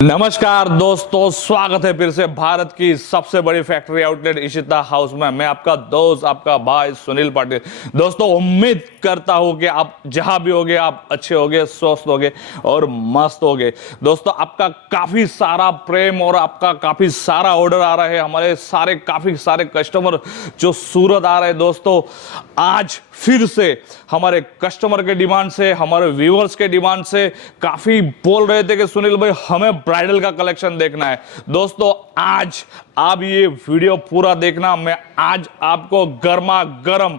नमस्कार दोस्तों, स्वागत है फिर से भारत की सबसे बड़ी फैक्ट्री आउटलेट इशिता हाउस में। मैं आपका दोस्त, आपका भाई सुनील पाटिल। दोस्तों, उम्मीद करता हूं कि आप जहां भी होगे आप अच्छे होगे, स्वस्थ होगे और मस्त होगे। दोस्तों, आपका काफी सारा प्रेम और आपका काफी सारा ऑर्डर आ रहा है। हमारे काफी सारे कस्टमर जो सूरत आ रहे हैं। दोस्तों, आज फिर से हमारे कस्टमर के डिमांड से, हमारे व्यूअर्स के डिमांड से काफी बोल रहे थे कि सुनील भाई हमें ब्राइडल का कलेक्शन देखना है। दोस्तों, आज आप ये वीडियो पूरा देखना। मैं आज आपको गर्मा गर्म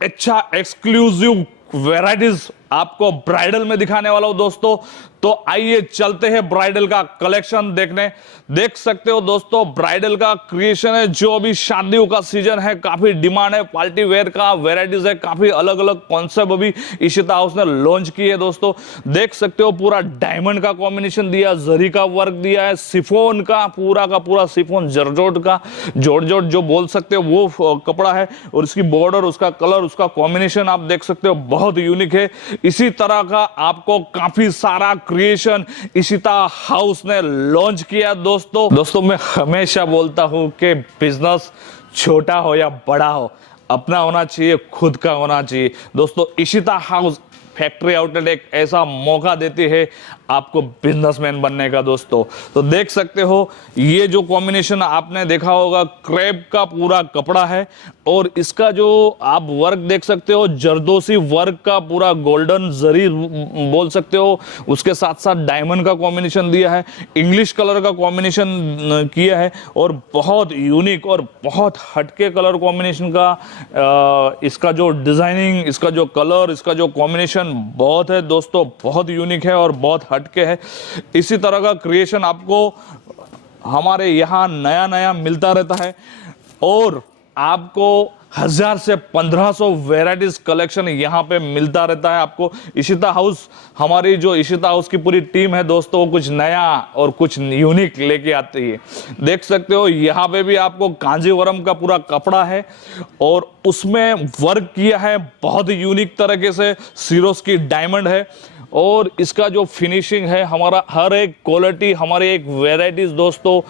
अच्छा एक्सक्लूसिव वैरायटीज आपको ब्राइडल में दिखाने वाला हूं। दोस्तों, तो आइए चलते हैं ब्राइडल का कलेक्शन देखने। देख सकते हो दोस्तों, ब्राइडल का क्रिएशन है। जो अभी शादियों का सीजन है, काफी डिमांड है। पार्टी वेयर का वैरायटीज है, काफी अलग अलग कॉन्सेप्ट अभी इशिता हाउस ने लॉन्च की है। दोस्तों, देख सकते हो पूरा डायमंड का कॉम्बिनेशन दिया, जरी का वर्क दिया है, सिफोन का पूरा सिफोन जॉर्जेट का, जॉर्जेट जो बोल सकते हो वो कपड़ा है। और इसकी बॉर्डर, उसका कलर, उसका कॉम्बिनेशन आप देख सकते हो बहुत यूनिक है। इसी तरह का आपको काफी सारा क्रिएशन इशिता हाउस ने लॉन्च किया। दोस्तों मैं हमेशा बोलता हूं कि बिजनेस छोटा हो या बड़ा हो, अपना होना चाहिए, खुद का होना चाहिए। दोस्तों, इशिता हाउस फैक्ट्री आउटलेट एक ऐसा मौका देती है आपको बिजनेसमैन बनने का। दोस्तों, तो देख सकते हो ये जो कॉम्बिनेशन आपने देखा होगा, क्रेप का पूरा कपड़ा है और इसका जो आप वर्क देख सकते हो, जरदोसी वर्क का पूरा गोल्डन जरी बोल सकते हो। उसके साथ साथ डायमंड का कॉम्बिनेशन दिया है, इंग्लिश कलर का कॉम्बिनेशन किया है और बहुत यूनिक और बहुत हटके कलर कॉम्बिनेशन का इसका जो डिजाइनिंग, इसका जो कलर, इसका जो कॉम्बिनेशन बहुत है। दोस्तों, बहुत यूनिक है और बहुत हटके है। इसी तरह का क्रिएशन आपको हमारे यहां नया नया मिलता रहता है और आपको 1000 से 1500 वैरायटीज कलेक्शन यहां पे मिलता रहता है आपको। इशिता हाउस, हमारी जो इशिता हाउस की पूरी टीम है दोस्तों, कुछ नया और कुछ यूनिक लेके आती है। देख सकते हो यहां पे भी आपको कांजीवरम का पूरा कपड़ा है और उसमें वर्क किया है बहुत यूनिक तरीके से। सिरोस की डायमंड है और इसका जो फिनिशिंग है, हमारा हर एक क्वालिटी, हमारी एक वैरायटीज दोस्तों,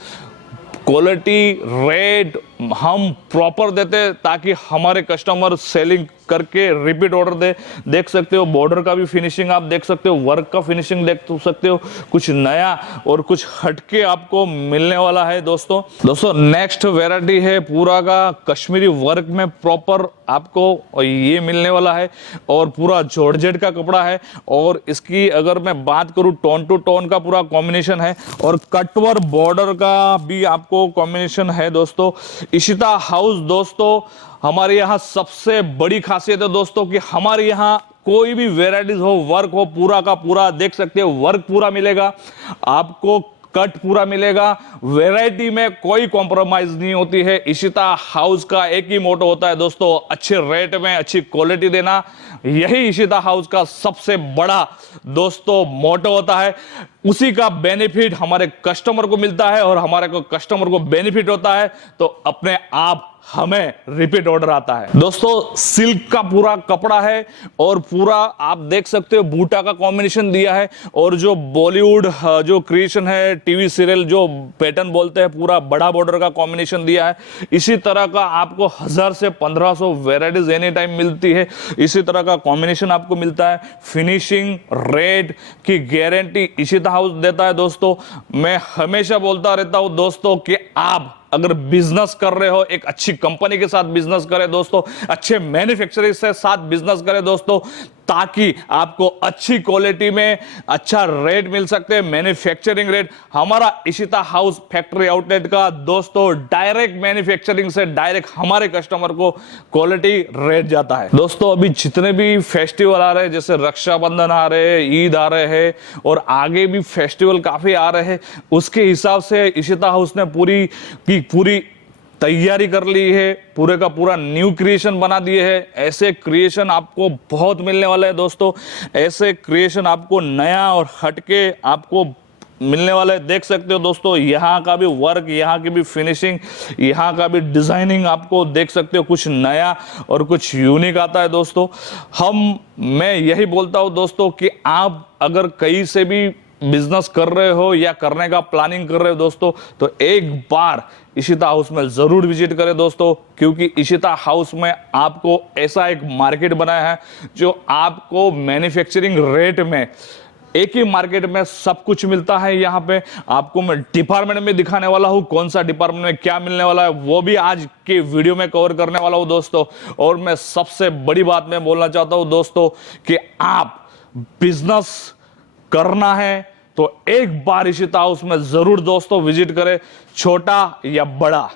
क्वालिटी रेट हम प्रॉपर देते ताकि हमारे कस्टमर सेलिंग करके रिपीट ऑर्डर दे। देख सकते हो बॉर्डर का भी फिनिशिंग आप देख सकते हो, वर्क का फिनिशिंग देख सकते हो। कुछ नया और कुछ हटके आपको मिलने वाला है। दोस्तों नेक्स्ट वैरायटी है पूरा का कश्मीरी वर्क में प्रॉपर आपको ये मिलने वाला है और पूरा जॉर्जेट का कपड़ा है। और इसकी अगर मैं बात करूं, टोन टू टोन का पूरा कॉम्बिनेशन है और कटवर बॉर्डर का भी आपको कॉम्बिनेशन है। दोस्तों, इशिता हाउस दोस्तों, हमारे यहाँ सबसे बड़ी खासियत है दोस्तों कि हमारे यहाँ कोई भी वेराइटीज हो, वर्क हो, पूरा का पूरा देख सकते हो, वर्क पूरा मिलेगा आपको, कट पूरा मिलेगा। वैरायटी में कोई कॉम्प्रोमाइज नहीं होती है। इशिता हाउस का एक ही मोटो होता है दोस्तों, अच्छे रेट में अच्छी क्वालिटी देना। यही इशिता हाउस का सबसे बड़ा दोस्तों मोटो होता है। उसी का बेनिफिट हमारे कस्टमर को मिलता है और हमारे को कस्टमर को बेनिफिट होता है तो अपने आप हमें रिपीट ऑर्डर आता है। दोस्तों, सिल्क का पूरा कपड़ा है और पूरा आप देख सकते हो बूटा का कॉम्बिनेशन दिया है और जो बॉलीवुड जो क्रिएशन है, टीवी सीरियल जो पैटर्न बोलते हैं, पूरा बड़ा बॉर्डर का कॉम्बिनेशन दिया है। इसी तरह का आपको 1000 से 1500 वैरायटीज एनी टाइम मिलती है। इसी तरह का कॉम्बिनेशन आपको मिलता है। फिनिशिंग रेट की गारंटी इशिता हाउस देता है। दोस्तों, मैं हमेशा बोलता रहता हूं दोस्तों कि आप अगर बिजनेस कर रहे हो, एक अच्छी कंपनी के साथ बिजनेस करें दोस्तों, अच्छे मैन्युफैक्चरर से साथ बिजनेस करें दोस्तों, ताकि आपको अच्छी क्वालिटी में अच्छा रेट मिल सकते हैं, मैन्युफैक्चरिंग रेट। हमारा इशिता हाउस फैक्ट्री आउटलेट का दोस्तों डायरेक्ट मैन्युफैक्चरिंग से डायरेक्ट हमारे कस्टमर को क्वालिटी रेट जाता है। दोस्तों, अभी जितने भी फेस्टिवल आ रहे हैं, जैसे रक्षाबंधन आ रहे हैं, ईद आ रहे हैं और आगे भी फेस्टिवल काफी आ रहे हैं, उसके हिसाब से इशिता हाउस ने पूरी तैयारी कर ली है, पूरे का पूरा न्यू क्रिएशन बना दिए हैं। ऐसे क्रिएशन आपको बहुत मिलने वाले हैं दोस्तों, ऐसे क्रिएशन आपको नया और हटके आपको मिलने वाला है। देख सकते हो दोस्तों, यहाँ का भी वर्क, यहाँ की भी फिनिशिंग, यहाँ का भी डिजाइनिंग आपको देख सकते हो, कुछ नया और कुछ यूनिक आता है दोस्तों। मैं यही बोलता हूँ दोस्तों कि आप अगर कहीं से भी बिजनेस कर रहे हो या करने का प्लानिंग कर रहे हो दोस्तों, तो एक बार इशिता हाउस में जरूर विजिट करें दोस्तों, क्योंकि इशिता हाउस में आपको ऐसा एक मार्केट बनाया है जो आपको मैन्युफैक्चरिंग रेट में, एक ही मार्केट में सब कुछ मिलता है। यहाँ पे आपको मैं डिपार्टमेंट में दिखाने वाला हूँ, कौन सा डिपार्टमेंट में क्या मिलने वाला है वो भी आज के वीडियो में कवर करने वाला हूँ दोस्तों। और मैं सबसे बड़ी बात मैं बोलना चाहता हूँ दोस्तों कि आप बिजनेस करना है तो एक बार इशिता हाउस में जरूर दोस्तों विजिट करें, छोटा या बड़ा।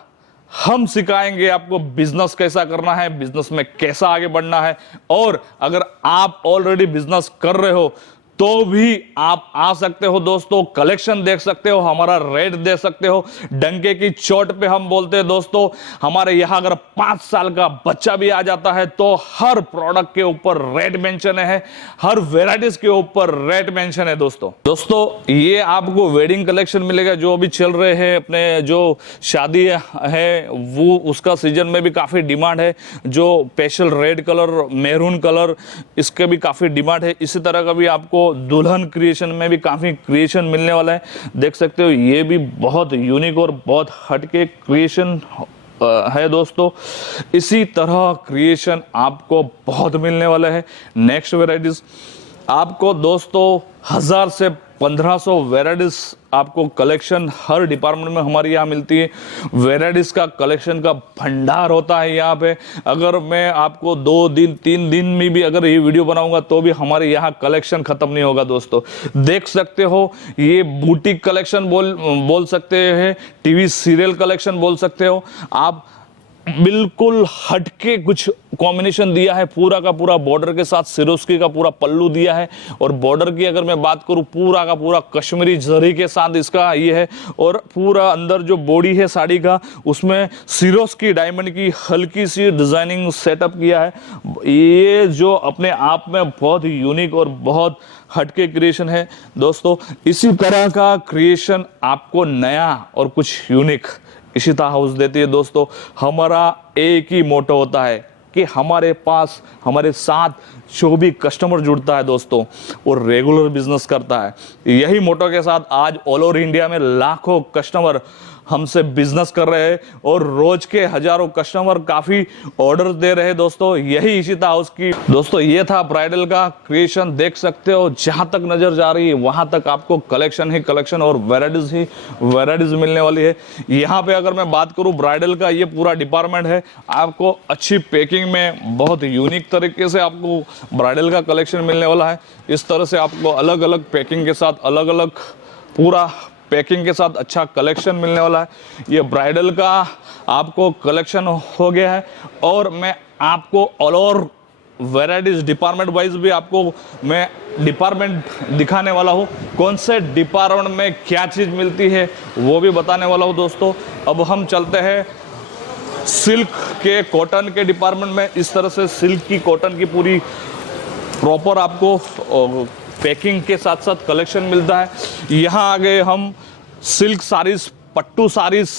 हम सिखाएंगे आपको बिजनेस कैसा करना है, बिजनेस में कैसा आगे बढ़ना है। और अगर आप ऑलरेडी बिजनेस कर रहे हो तो भी आप आ सकते हो दोस्तों, कलेक्शन देख सकते हो, हमारा रेट देख सकते हो। डंके की चोट पे हम बोलते हैं दोस्तों, हमारे यहां अगर 5 साल का बच्चा भी आ जाता है तो हर प्रोडक्ट के ऊपर रेट मेंशन है, हर वेराइटीज के ऊपर रेट मेंशन है दोस्तों ये आपको वेडिंग कलेक्शन मिलेगा जो अभी चल रहे हैं, अपने जो शादी है वो उसका सीजन में भी काफी डिमांड है। जो special red colour, maroon colour, इसके भी काफी डिमांड है। इसी तरह का भी आपको दुल्हन क्रिएशन में भी काफी क्रिएशन मिलने वाला है, देख सकते हो। ये भी बहुत यूनिक और बहुत हटके क्रिएशन है दोस्तों। इसी तरह क्रिएशन आपको बहुत मिलने वाला है। नेक्स्ट वेराइटीज आपको दोस्तों 1000 से 1500 वेराइटीज आपको कलेक्शन हर डिपार्टमेंट में हमारे यहाँ मिलती है। वेराइटीज का कलेक्शन का भंडार होता है यहाँ पे। अगर मैं आपको 2 दिन 3 दिन में भी अगर ये वीडियो बनाऊंगा तो भी हमारे यहाँ कलेक्शन खत्म नहीं होगा दोस्तों। देख सकते हो, ये बुटीक कलेक्शन बोल सकते हैं, टीवी सीरियल कलेक्शन बोल सकते हो आप। बिल्कुल हटके कुछ कॉम्बिनेशन दिया है, पूरा का पूरा बॉर्डर के साथ सिरोस्की का पूरा पल्लू दिया है। और बॉर्डर की अगर मैं बात करूं, पूरा का पूरा कश्मीरी जरी के साथ इसका ये है। और पूरा अंदर जो बॉडी है साड़ी का, उसमें सिरोस्की डायमंड की हल्की सी डिजाइनिंग सेटअप किया है। ये जो अपने आप में बहुत यूनिक और बहुत हटके क्रिएशन है दोस्तों। इसी तरह का क्रिएशन आपको नया और कुछ यूनिक इशिता हाउस देती है दोस्तों। हमारा एक ही मोटो होता है कि हमारे पास, हमारे साथ जो भी कस्टमर जुड़ता है दोस्तों वो रेगुलर बिजनेस करता है। यही मोटो के साथ आज ऑल ओवर इंडिया में लाखों कस्टमर हमसे बिजनेस कर रहे हैं और रोज के हजारों कस्टमर काफी ऑर्डर दे रहे हैं दोस्तों। यही इशिता हाउस की दोस्तों ये था ब्राइडल का क्रिएशन। देख सकते हो जहां तक नजर जा रही है वहां तक आपको कलेक्शन ही कलेक्शन और वेराइटीज ही वेराइटीज मिलने वाली है। यहाँ पे अगर मैं बात करूं ब्राइडल का, ये पूरा डिपार्टमेंट है। आपको अच्छी पैकिंग में बहुत यूनिक तरीके से आपको ब्राइडल का कलेक्शन मिलने वाला है। इस तरह से आपको अलग अलग पैकिंग के साथ, अलग अलग पूरा पैकिंग के साथ अच्छा कलेक्शन मिलने वाला है। ये ब्राइडल का आपको कलेक्शन हो गया है। और मैं आपको all over varieties department wise भी आपको मैं डिपार्टमेंट दिखाने वाला हूँ, कौन से डिपार्टमेंट में क्या चीज़ मिलती है वो भी बताने वाला हूँ दोस्तों। अब हम चलते हैं सिल्क के, कॉटन के डिपार्टमेंट में। इस तरह से सिल्क की, कॉटन की पूरी प्रॉपर आपको पैकिंग के साथ साथ कलेक्शन मिलता है। यहाँ आ गए हम silk saris, pattu saris,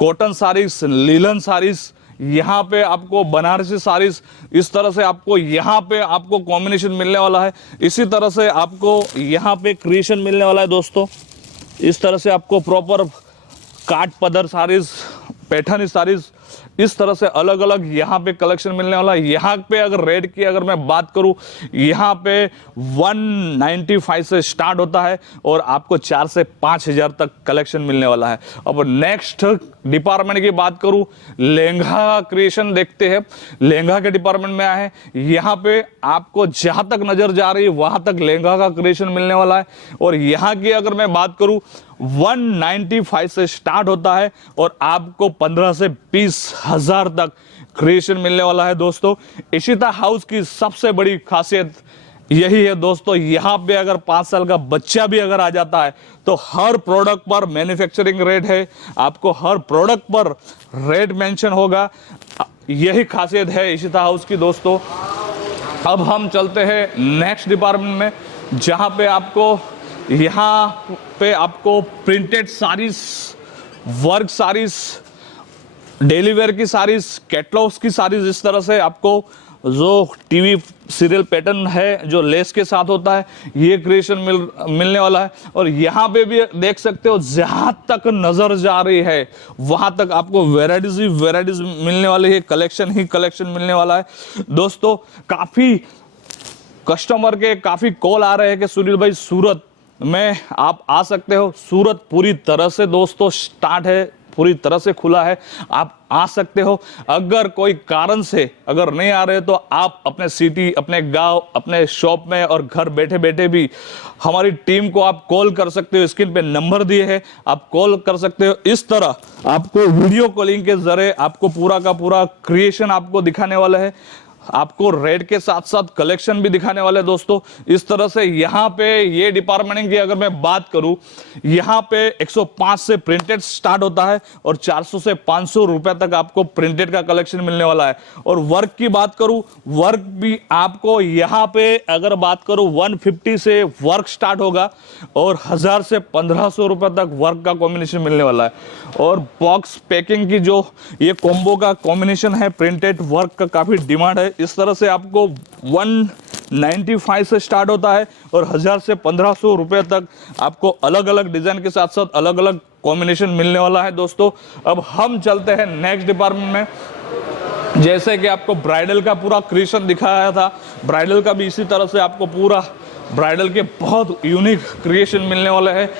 cotton saris, linen saris, यहाँ पे आपको बनारसी साड़ीज। इस तरह से आपको यहाँ पे आपको कॉम्बिनेशन मिलने वाला है। इसी तरह से आपको यहाँ पे क्रिएशन मिलने वाला है दोस्तों। इस तरह से आपको प्रॉपर काट पदर साड़ीज, पैठानी साड़ीज, इस तरह से अलग अलग यहाँ पे कलेक्शन मिलने वाला है। यहाँ पे अगर रेट की अगर मैं बात करूँ, यहाँ पे 195 से स्टार्ट होता है और आपको 4 से 5 हज़ार तक कलेक्शन मिलने वाला है। अब नेक्स्ट डिपार्टमेंट की बात करूँ, लहंगा क्रिएशन देखते हैं। लहंगा के डिपार्टमेंट में आए हैं। यहाँ पे आपको जहाँ तक नजर जा रही है वहाँ तक लहंगा का क्रिएशन मिलने वाला है। और यहाँ की अगर मैं बात करूँ 195 से स्टार्ट होता है और आपको 15 से 20 हज़ार तक क्रिएशन मिलने वाला है दोस्तों। इशिता हाउस की सबसे बड़ी खासियत यही है दोस्तों, यहाँ पे अगर 5 साल का बच्चा भी अगर आ जाता है तो हर प्रोडक्ट पर मैन्युफैक्चरिंग रेट है, आपको हर प्रोडक्ट पर रेट मेंशन होगा। यही खासियत है इशिता हाउस की दोस्तों। अब हम चलते हैं नेक्स्ट डिपार्टमेंट में, जहाँ पे आपको, यहाँ पे आपको printed saris, work saris, daily wear की साड़ीज, कैटलॉग्स की साड़ीज, इस तरह से आपको जो टीवी सीरियल पैटर्न है जो लेस के साथ होता है, ये क्रिएशन मिलने वाला है। और यहाँ पे भी देख सकते हो जहां तक नजर जा रही है वहां तक आपको वेराइटीज ही वेराइटीज मिलने वाली है, कलेक्शन ही कलेक्शन मिलने वाला है दोस्तों। काफी कस्टमर के काफी कॉल आ रहे हैं कि सुनील भाई सूरत में आप आ सकते हो। सूरत पूरी तरह से दोस्तों स्टार्ट है, पूरी तरह से खुला है, आप आ सकते हो। अगर कोई कारण से अगर नहीं आ रहे तो आप अपने सिटी, अपने गांव, अपने शॉप में और घर बैठे बैठे भी हमारी टीम को आप कॉल कर सकते हो। स्क्रीन पे नंबर दिए हैं, आप कॉल कर सकते हो। इस तरह आपको वीडियो कॉलिंग के जरिए आपको पूरा का पूरा क्रिएशन आपको दिखाने वाला है, आपको रेट के साथ साथ कलेक्शन भी दिखाने वाले दोस्तों। इस तरह से यहाँ पे ये डिपार्टमेंट की अगर मैं बात करूं, यहाँ पे 105 से प्रिंटेड स्टार्ट होता है और 400 से 500 रुपए तक आपको प्रिंटेड का कलेक्शन मिलने वाला है। और वर्क की बात करूं, वर्क भी आपको यहाँ पे अगर बात करूं 150 से वर्क स्टार्ट होगा और 1000 से 1500 रुपए तक वर्क का कॉम्बिनेशन मिलने वाला है। और बॉक्स पैकिंग की जो ये कॉम्बो का कॉम्बिनेशन है प्रिंटेड वर्क का काफी डिमांड है। इस तरह से आपको 195 से स्टार्ट होता है और 1000 से 1500 रुपए तक आपको अलग अलग डिजाइन के साथ साथ अलग अलग कॉम्बिनेशन मिलने वाला है दोस्तों। अब हम चलते हैं नेक्स्ट डिपार्टमेंट में। जैसे कि आपको ब्राइडल का पूरा क्रिएशन दिखाया था, ब्राइडल का भी इसी तरह से आपको पूरा ब्राइडल के बहुत यूनिक क्रिएशन मिलने वाला है।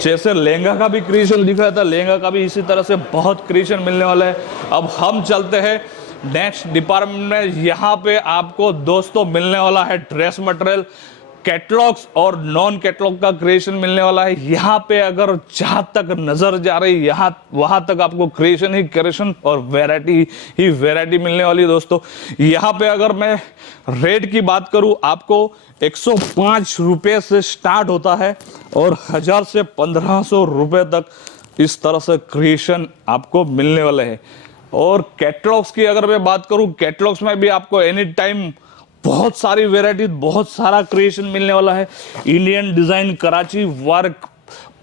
जैसे लहंगा का भी क्रिएशन दिखाया था, लहंगा का भी इसी तरह से बहुत क्रिएशन मिलने वाला है। अब हम चलते हैं नेक्स्ट डिपार्टमेंट में। यहाँ पे आपको दोस्तों मिलने वाला है ड्रेस मटेरियल, कैटलॉग्स और नॉन कैटलॉग का क्रिएशन मिलने वाला है। यहाँ पे अगर जहां तक नजर जा रही यहाँ वहां तक आपको क्रिएशन ही क्रिएशन और वैरायटी ही वैरायटी मिलने वाली है दोस्तों। यहाँ पे अगर मैं रेट की बात करूं, आपको 105 रुपए से स्टार्ट होता है और 1000 से 1500 रुपए तक इस तरह से क्रिएशन आपको मिलने वाले हैं। और कैटलॉग्स की अगर मैं बात करूं, कैटलॉग्स में भी आपको एनी टाइम बहुत सारी वेराइटी, बहुत सारा क्रिएशन मिलने वाला है। Indian design, Karachi work,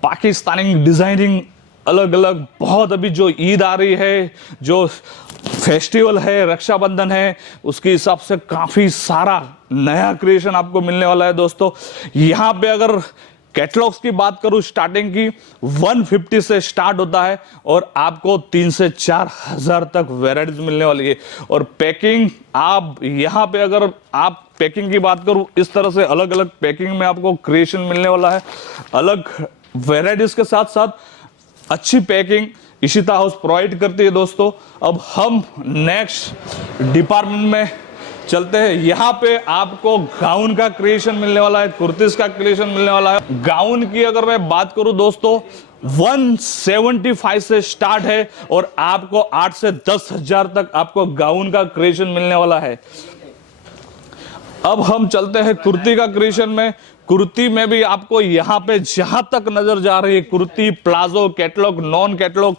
Pakistani designing, अलग अलग बहुत। अभी जो ईद आ रही है, जो फेस्टिवल है, रक्षाबंधन है, उसके हिसाब से काफी सारा नया क्रिएशन आपको मिलने वाला है दोस्तों। यहाँ पे अगर कैटलॉग्स की बात करूं, स्टार्टिंग की 150 से स्टार्ट होता है और आपको 3 से 4 हजार तक वेराइटीज मिलने वाली है। और पैकिंग, आप यहाँ पे अगर आप पैकिंग की बात करूं, इस तरह से अलग अलग पैकिंग में आपको क्रिएशन मिलने वाला है। अलग वेराइटीज के साथ साथ अच्छी पैकिंग इशिता हाउस प्रोवाइड करती है दोस्तों। अब हम नेक्स्ट डिपार्टमेंट में चलते हैं। यहाँ पे आपको गाउन का क्रिएशन मिलने वाला है, कुर्तीज का क्रिएशन मिलने वाला है। गाउन की अगर मैं बात करूं दोस्तों, 175 से स्टार्ट है और आपको 8 से 10 हजार तक आपको गाउन का क्रिएशन मिलने वाला है। अब हम चलते हैं कुर्ती का क्रिएशन में। कुर्ती में भी आपको यहाँ पे जहां तक नजर जा रही है, kurti, palazzo, catalogue, non catalogue,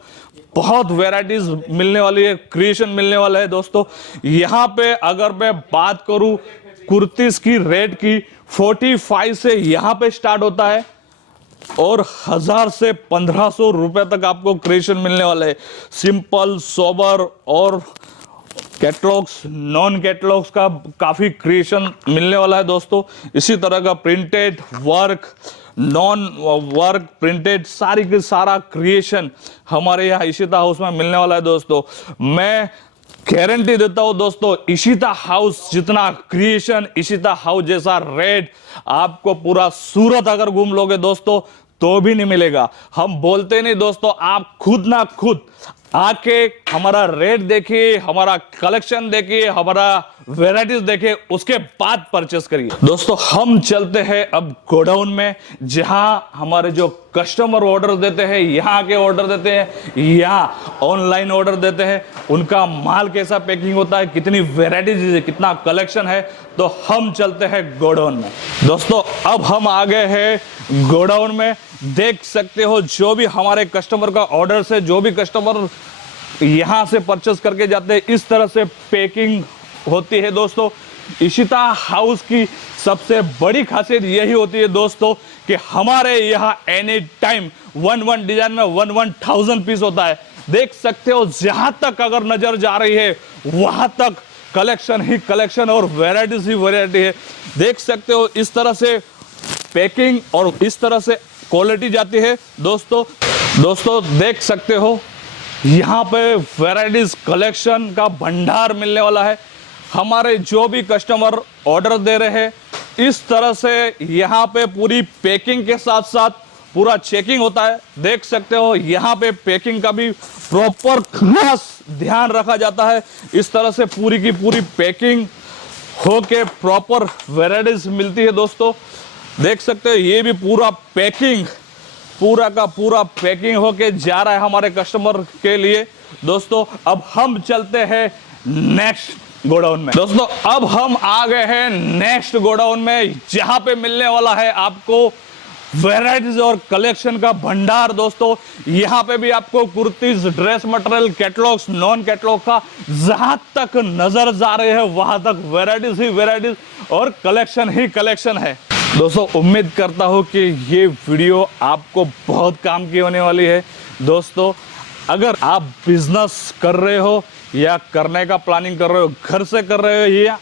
बहुत वेराइटीज मिलने वाली है, क्रिएशन मिलने वाला है दोस्तों। यहाँ पे अगर मैं बात करूं कुर्तीज की रेट की, 45 से यहाँ पे स्टार्ट होता है और 1000 से 1500 रुपए तक आपको क्रिएशन मिलने वाला है। सिंपल, सोबर और कैटलॉग्स, नॉन कैटलॉग्स का काफी क्रिएशन मिलने वाला है दोस्तों। इसी तरह का printed work, non work, printed, सारी की सारा क्रिएशन हमारे यहाँ इशिता हाउस में मिलने वाला है दोस्तों। मैं गारंटी देता हूं दोस्तों, इशिता हाउस जितना क्रिएशन, इशिता हाउस जैसा रेट आपको पूरा सूरत अगर घूम लोगे दोस्तों तो भी नहीं मिलेगा। हम बोलते नहीं दोस्तों, आप खुद ना खुद आके हमारा रेट देखिए, हमारा कलेक्शन देखिए, हमारा वेराइटीज देखिए, उसके बाद परचेस करिए दोस्तों। हम चलते हैं अब गोडाउन में, जहां हमारे जो कस्टमर ऑर्डर देते हैं, यहाँ के ऑर्डर देते हैं या ऑनलाइन ऑर्डर देते हैं, उनका माल कैसा पैकिंग होता है, कितनी वेराइटीज है, कितना कलेक्शन है। तो हम चलते हैं गोडाउन में दोस्तों। अब हम आ गए हैं गोडाउन में। देख सकते हो जो भी हमारे कस्टमर का ऑर्डर से, जो भी कस्टमर यहां से परचेस करके जाते हैं, इस तरह से पैकिंग होती है दोस्तों। इशिता हाउस की सबसे बड़ी खासियत यही होती है दोस्तों कि हमारे यहाँ एनी टाइम 1 डिजाइन में 1,000 पीस होता है। देख सकते हो जहां तक अगर नजर जा रही है वहां तक कलेक्शन ही कलेक्शन और वैरायटीज ही वैरायटी है। देख सकते हो इस तरह से पैकिंग और इस तरह से क्वालिटी जाती है। दोस्तों देख सकते हो यहाँ पे वैरायटीज कलेक्शन का भंडार मिलने वाला है। हमारे जो भी कस्टमर ऑर्डर दे रहे हैं इस तरह से यहाँ पे पूरी पैकिंग के साथ साथ पूरा चेकिंग होता है। देख सकते हो यहाँ पे पैकिंग का भी प्रॉपर खास ध्यान रखा जाता है। इस तरह से पूरी की पूरी पैकिंग होके प्रॉपर वैरायटीज मिलती है। दोस्तों देख सकते हो ये भी पूरा पैकिंग पूरा का पूरा पैकिंग होके जा रहा है हमारे कस्टमर के लिए। दोस्तों अब हम चलते हैं नेक्स्ट गोडाउन में। दोस्तों अब हम आ गए हैं नेक्स्ट गोडाउन में, जहां पे मिलने वाला है आपको वैरायटीज और कलेक्शन का भंडार। दोस्तों यहाँ पे भी आपको kurtis, dress material, catalogues, non catalogue का जहां तक नजर जा रहे हैं वहां तक वैरायटीज ही वैरायटीज और कलेक्शन ही कलेक्शन है। दोस्तों उम्मीद करता हूं कि ये वीडियो आपको बहुत काम की होने वाली है। दोस्तों अगर आप बिजनेस कर रहे हो या करने का प्लानिंग कर रहे हो, घर से कर रहे हो या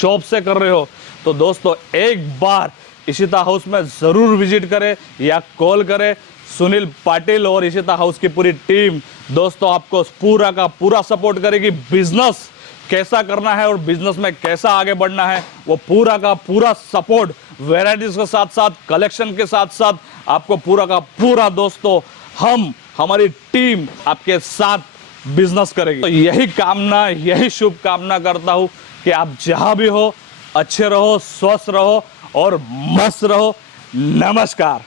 शॉप से कर रहे हो, तो दोस्तों एक बार इशिता हाउस में ज़रूर विजिट करें या कॉल करें। सुनील पाटिल और इशिता हाउस की पूरी टीम दोस्तों आपको पूरा का पूरा सपोर्ट करेगी। बिजनेस कैसा करना है और बिजनेस में कैसा आगे बढ़ना है वो पूरा का पूरा सपोर्ट वैरायटीज के साथ साथ कलेक्शन के साथ साथ आपको पूरा का पूरा दोस्तों हमारी टीम आपके साथ बिजनेस करेगी। तो यही कामना, यही शुभकामना करता हूं कि आप जहां भी हो अच्छे रहो, स्वस्थ रहो और मस्त रहो। नमस्कार।